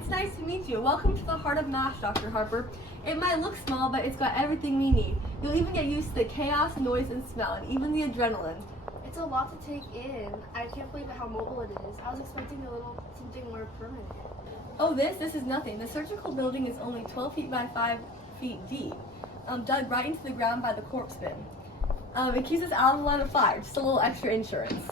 it's nice to meet you. Welcome to the heart of MASH, Dr. Harper. It might look small, but it's got everything we need. You'll even get used to the chaos, noise, and smell, and even the adrenaline. It's a lot to take in. I can't believe how mobile it is. I was expecting something more permanent. Oh, this is nothing. The surgical building is only 12 feet by 5 feet deep, dug right into the ground by the corpse bin. It keeps us out of the line of fire, just a little extra insurance.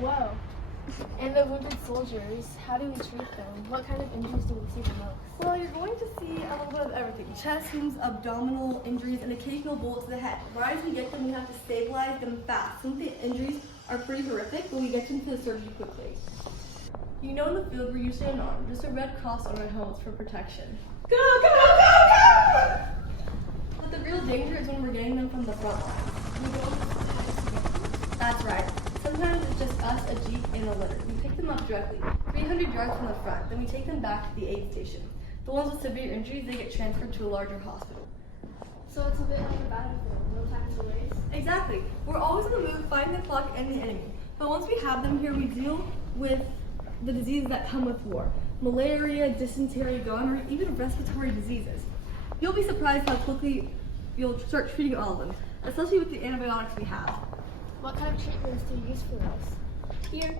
Whoa. And the wounded soldiers, how do we treat them? What kind of injuries do we see the most? Well, you're going to see a little bit of everything. Chest wounds, abdominal injuries, and occasional bullets to the head. Right as we get them, we have to stabilize them fast. Some of the injuries are pretty horrific, but we get them to the surgery quickly. You know, in the field, we're usually unarmed. Just a red cross on our helmets for protection. Go, go, go, go! But the real danger is when we're getting them from the front lines. That's right. Sometimes it's just us, a jeep, and a litter. We pick them up directly, 300 yards from the front. Then we take them back to the aid station. The ones with severe injuries, they get transferred to a larger hospital. So it's a bit like a battlefield, no time to waste? Exactly. We're always on the move, fighting the clock and the enemy. But once we have them here, we deal with the diseases that come with war. Malaria, dysentery, gonorrhea, even respiratory diseases. You'll be surprised how quickly you'll start treating all of them, especially with the antibiotics we have. What kind of treatments do you use for this? Here.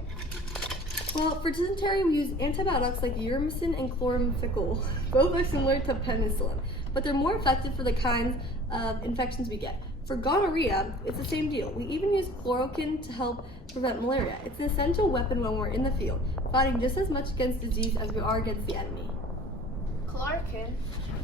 Well, for dysentery, we use antibiotics like uromycin and chloramphenicol. Both are similar to penicillin, but they're more effective for the kinds of infections we get. For gonorrhea, it's the same deal. We even use chloroquine to help prevent malaria. It's an essential weapon when we're in the field, fighting just as much against disease as we are against the enemy. Chloroquine?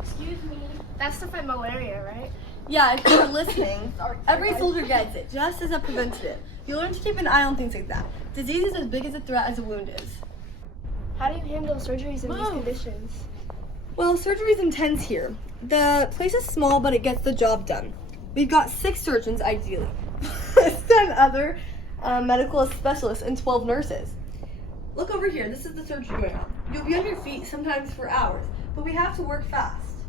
Excuse me. That's to fight malaria, right? Yeah, if you're listening, every soldier gets it, just as a preventative. You learn to keep an eye on things like that. Disease is as big as a threat as a wound is. How do you handle surgeries in these conditions? Well, surgery is intense here. The place is small, but it gets the job done. We've got 6 surgeons, ideally, 10 other medical specialists, and 12 nurses. Look over here. This is the surgery going on. You'll be on your feet sometimes for hours, but we have to work fast.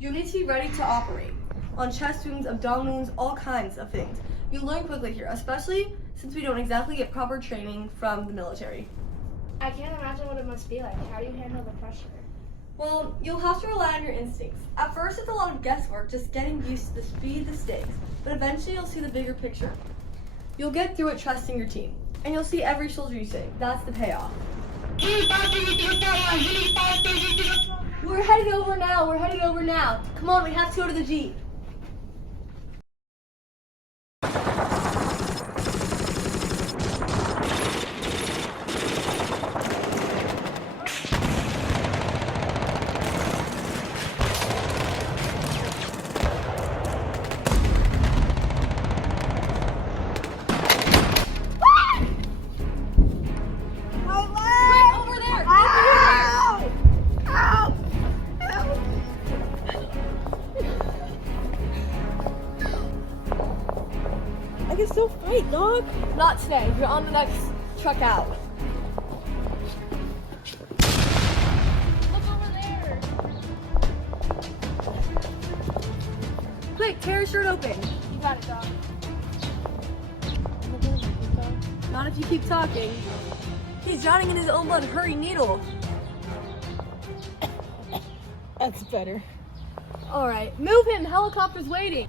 You need to be ready to operate on chest wounds, abdominal wounds, all kinds of things. You learn quickly here, especially since we don't exactly get proper training from the military. I can't imagine what it must be like. How do you handle the pressure? Well, you'll have to rely on your instincts. At first, it's a lot of guesswork, just getting used to the speed, the stakes, but eventually you'll see the bigger picture. You'll get through it trusting your team, and you'll see every soldier you save. That's the payoff. We're heading over now. Come on, we have to go to the Jeep. I can still fight, dog. Not today. You're on the next truck out. Look over there. Quick, tear his shirt open. You got it, dog. Not if you keep talking. He's drowning in his own blood. Hurry, needle. That's better. All right, move him. Helicopter's waiting.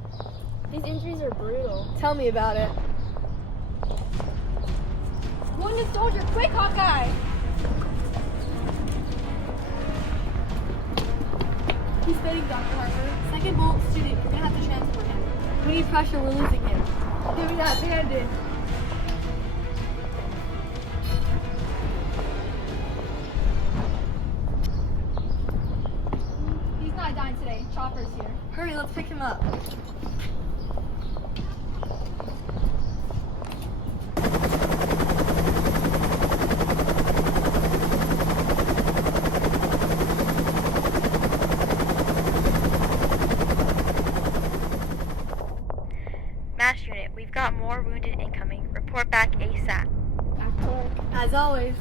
These injuries are brutal. Tell me about it. Wounded soldier, quick, Hawkeye! He's fading, Dr. Harper. Second bullet's too deep. We're gonna have to transfer him. We need pressure. We're losing him. Give me that bandage. He's not dying today. Chopper's here. Hurry, let's pick him up. MASH unit, we've got more wounded incoming. Report back ASAP. Back to work. As always.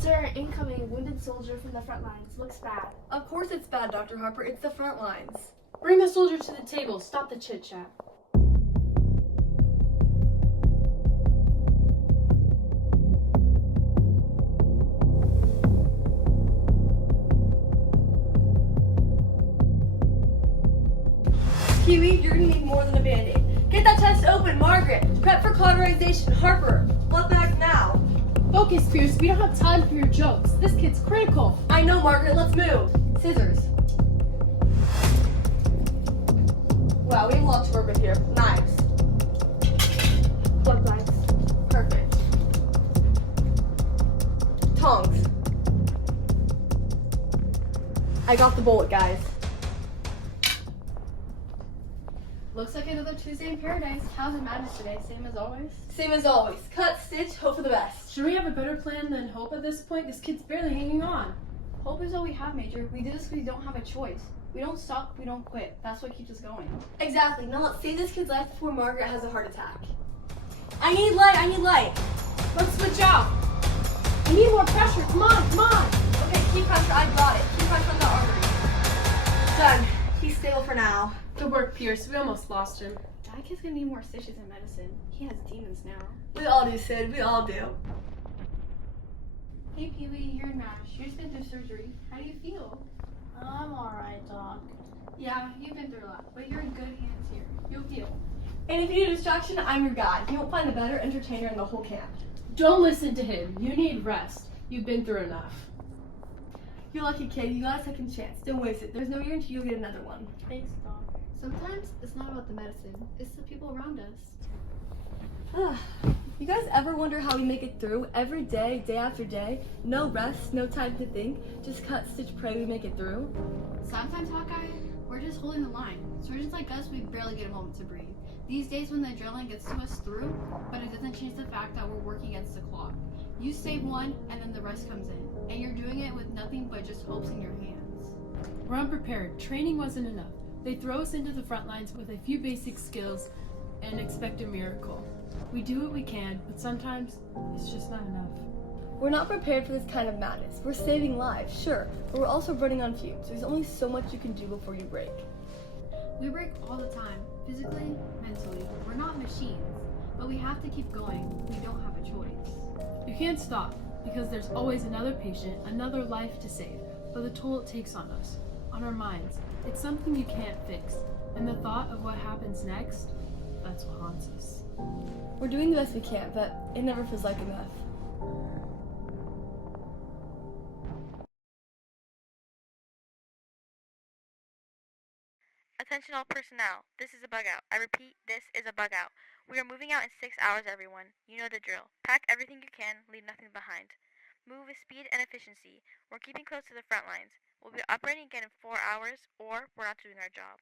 Sir, incoming wounded soldier from the front lines. Looks bad. Of course it's bad, Dr. Harper. It's the front lines. Bring the soldier to the table. Stop the chit chat. Kiwi, you're gonna need more than a band-aid. Get that chest open, Margaret. Prep for cauterization. Harper, blood bags now. Focus, Pierce. We don't have time for your jokes. This kid's critical. I know, Margaret. Let's move. Scissors. Wow, we have a lot to work with here. Knives. Blood bags. Perfect. Tongs. I got the bullet, guys. Looks like another Tuesday in paradise. How's the madness today? Same as always? Same as always. Cut, stitch, hope for the best. Should we have a better plan than hope at this point? This kid's barely hanging on. Hope is all we have, Major. We do this because we don't have a choice. We don't stop, we don't quit. That's what keeps us going. Exactly. Now let's save this kid's life before Margaret has a heart attack. I need light. I need light. Let's switch out. I need more pressure. Come on, come on. Okay, keep pressure. I got it. Keep pressure on the artery. Done. He's stable for now. Good work, Pierce. We almost lost him. That kid's gonna need more stitches and medicine. He has demons now. We all do, Sid. We all do. Hey, Pee-wee, you're in MASH. You just been through surgery. How do you feel? I'm alright, Doc. Yeah, you've been through a lot, but you're in good hands here. You'll heal. And if you need a distraction, I'm your guy. You won't find a better entertainer in the whole camp. Don't listen to him. You need rest. You've been through enough. You're lucky, kid. You got a second chance. Don't waste it. There's no guarantee you'll get another one. Thanks, Doc. Sometimes it's not about the medicine. It's the people around us. You guys ever wonder how we make it through every day, day after day? No rest, no time to think. Just cut, stitch, pray we make it through. Sometimes, Hawkeye, we're just holding the line. Surgeons like us, we barely get a moment to breathe. These days when the adrenaline gets to us through, but it doesn't change the fact that we're working against the clock. You save one, and then the rest comes in. And you're doing it with nothing but just hopes in your hands. We're unprepared. Training wasn't enough. They throw us into the front lines with a few basic skills and expect a miracle. We do what we can, but sometimes it's just not enough. We're not prepared for this kind of madness. We're saving lives, sure, but we're also running on fumes. There's only so much you can do before you break. We break all the time, physically, mentally. We're not machines, but we have to keep going. We don't have a choice. You can't stop because there's always another patient, another life to save. But the toll it takes on us, on our minds, it's something you can't fix. And the thought of what happens next, that's what haunts us. We're doing the best we can, but it never feels like enough. Attention all personnel. This is a bug out. I repeat, this is a bug out. We are moving out in 6 hours, everyone. You know the drill. Pack everything you can, leave nothing behind. Move with speed and efficiency. We're keeping close to the front lines. We'll be operating again in 4 hours, or we're not doing our job.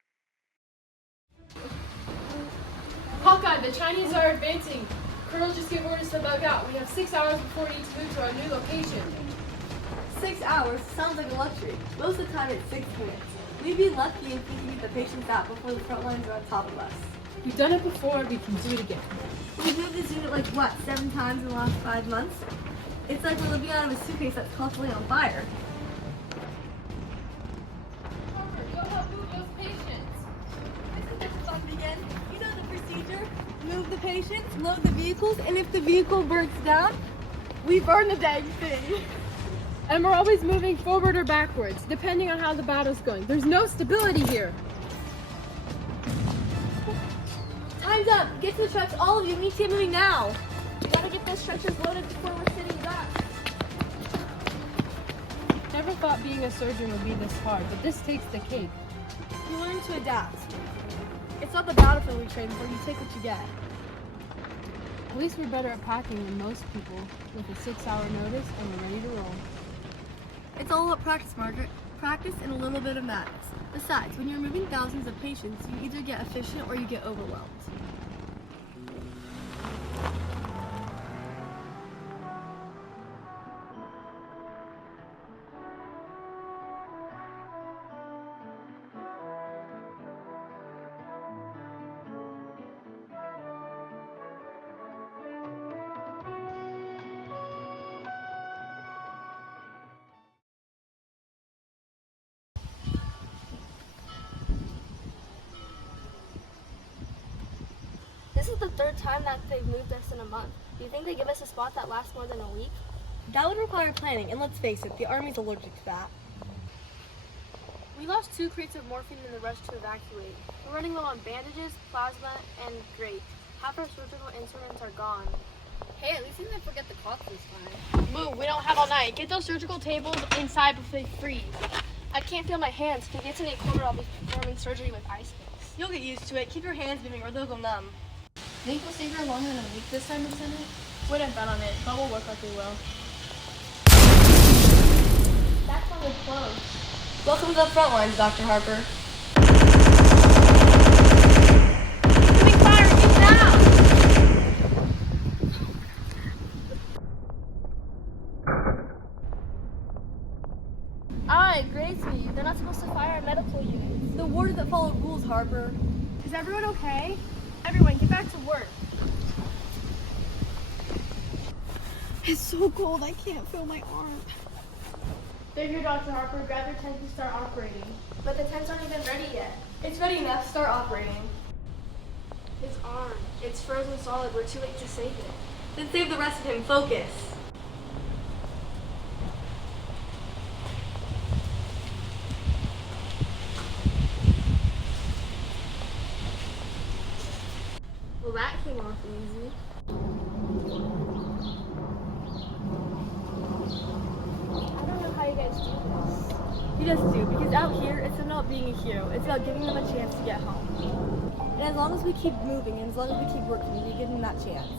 Hawkeye, the Chinese are advancing. Colonel just gave orders to bug out. We have 6 hours before we need to move to our new location. 6 hours sounds like a luxury. Most of the time it's 6 minutes. We'd be lucky if we can get the patients out before the front lines are on top of us. We've done it before, we can do it again. We've moved this unit like, what, 7 times in the last 5 months? It's like we're living out of a suitcase that's constantly on fire. Go help move those patients. This is fun again. You know the procedure. Move the patients, load the vehicles, and if the vehicle burns down, we burn the dang thing. And we're always moving forward or backwards, depending on how the battle's going. There's no stability here. Time's up. Get to the trucks, all of you. We need to get moving now. We gotta get those stretchers loaded before we're sitting back. Never thought being a surgeon would be this hard, but this takes the cake. You learn to adapt. It's not the battlefield we train for. You take what you get. At least we're better at packing than most people, with a 6-hour notice and we're ready to roll. It's all about practice, Margaret. Practice and a little bit of madness. Besides, when you're moving thousands of patients, you either get efficient or you get overwhelmed. This is the third time that they've moved us in a month. Do you think they give us a spot that lasts more than a week? That would require planning, and let's face it, the Army's allergic to that. We lost 2 crates of morphine in the rush to evacuate. We're running low on bandages, plasma, and grape. Half our surgical instruments are gone. Hey, at least we didn't forget the cloth this time. Move, we don't have all night. Get those surgical tables inside before they freeze. I can't feel my hands. If it gets any colder, I'll be performing surgery with ice picks. You'll get used to it. Keep your hands moving or they'll go numb. Think we'll stay here longer than a week this time, Lieutenant? Wouldn't bet on it, but we'll work like we will. That's only close. Welcome to the front lines, Dr. Harper. Incoming fire, get down! It grates me. They're not supposed to fire at medical units. The ward that follow rules, Harper. Is everyone okay? Everyone, get back to work. It's so cold, I can't feel my arm. They're here, Dr. Harper. Grab your tent and start operating. But the tents aren't even ready yet. It's ready enough, start operating. His arm. It's frozen solid. We're too late to save it. Then save the rest of him, focus. Well, that came off easy. I don't know how you guys do this. You just do, because out here, it's about being a hero. It's about giving them a chance to get home. And as long as we keep moving, and as long as we keep working, we give them that chance.